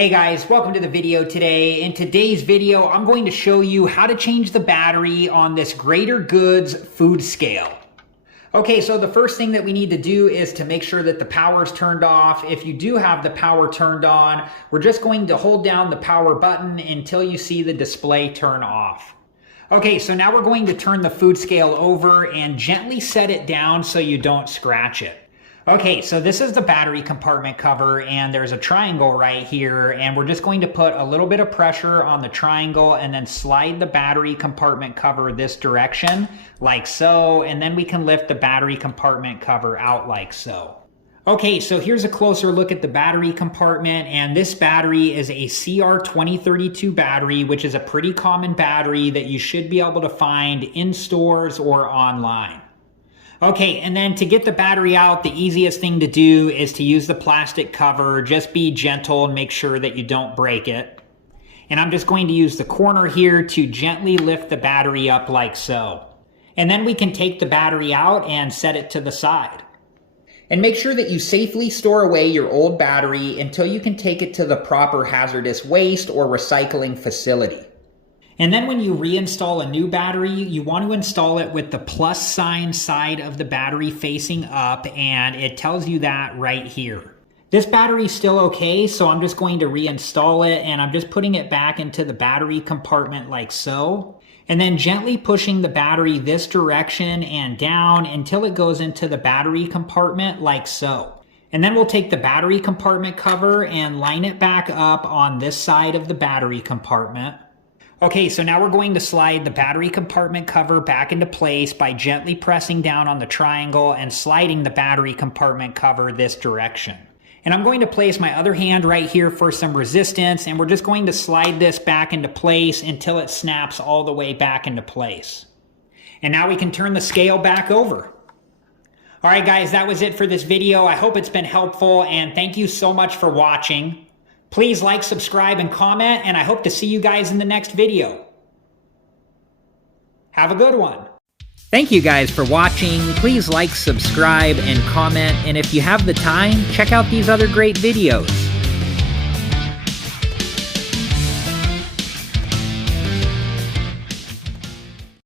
Hey guys, welcome to the video today. In today's video, I'm going to show you how to change the battery on this Greater Goods food scale. Okay, so the first thing that we need to do is to make sure that the power is turned off. If you do have the power turned on, we're just going to hold down the power button until you see the display turn off. Okay, so now we're going to turn the food scale over and gently set it down so you don't scratch it. Okay, so this is the battery compartment cover and there's a triangle right here, and we're just going to put a little bit of pressure on the triangle and then slide the battery compartment cover this direction like so, and then we can lift the battery compartment cover out like so. Okay, so here's a closer look at the battery compartment, and this battery is a CR2032 battery, which is a pretty common battery that you should be able to find in stores or online. Okay, and then to get the battery out, the easiest thing to do is to use the plastic cover. Just be gentle and make sure that you don't break it. And I'm just going to use the corner here to gently lift the battery up like so. And then we can take the battery out and set it to the side. And make sure that you safely store away your old battery until you can take it to the proper hazardous waste or recycling facility. And then when you reinstall a new battery, you want to install it with the plus sign side of the battery facing up, and it tells you that right here. This battery is still okay, so I'm just going to reinstall it, and I'm just putting it back into the battery compartment like so. And then gently pushing the battery this direction and down until it goes into the battery compartment like so. And then we'll take the battery compartment cover and line it back up on this side of the battery compartment. Okay, so now we're going to slide the battery compartment cover back into place by gently pressing down on the triangle and sliding the battery compartment cover this direction. And I'm going to place my other hand right here for some resistance, and we're just going to slide this back into place until it snaps all the way back into place. And now we can turn the scale back over. All right, guys, that was it for this video. I hope it's been helpful, and thank you so much for watching. Please like, subscribe, and comment, and I hope to see you guys in the next video. Have a good one. Thank you guys for watching. Please like, subscribe, and comment, and if you have the time, check out these other great videos.